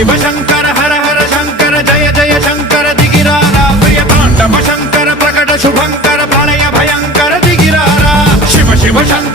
शिव शंकर हर हर शंकर जय जय शंकर दिगिरारा प्रिय तांडव शंकर प्रकट शुभंकर प्रलय भयंकर दिगिरारा शिव शिव शंकर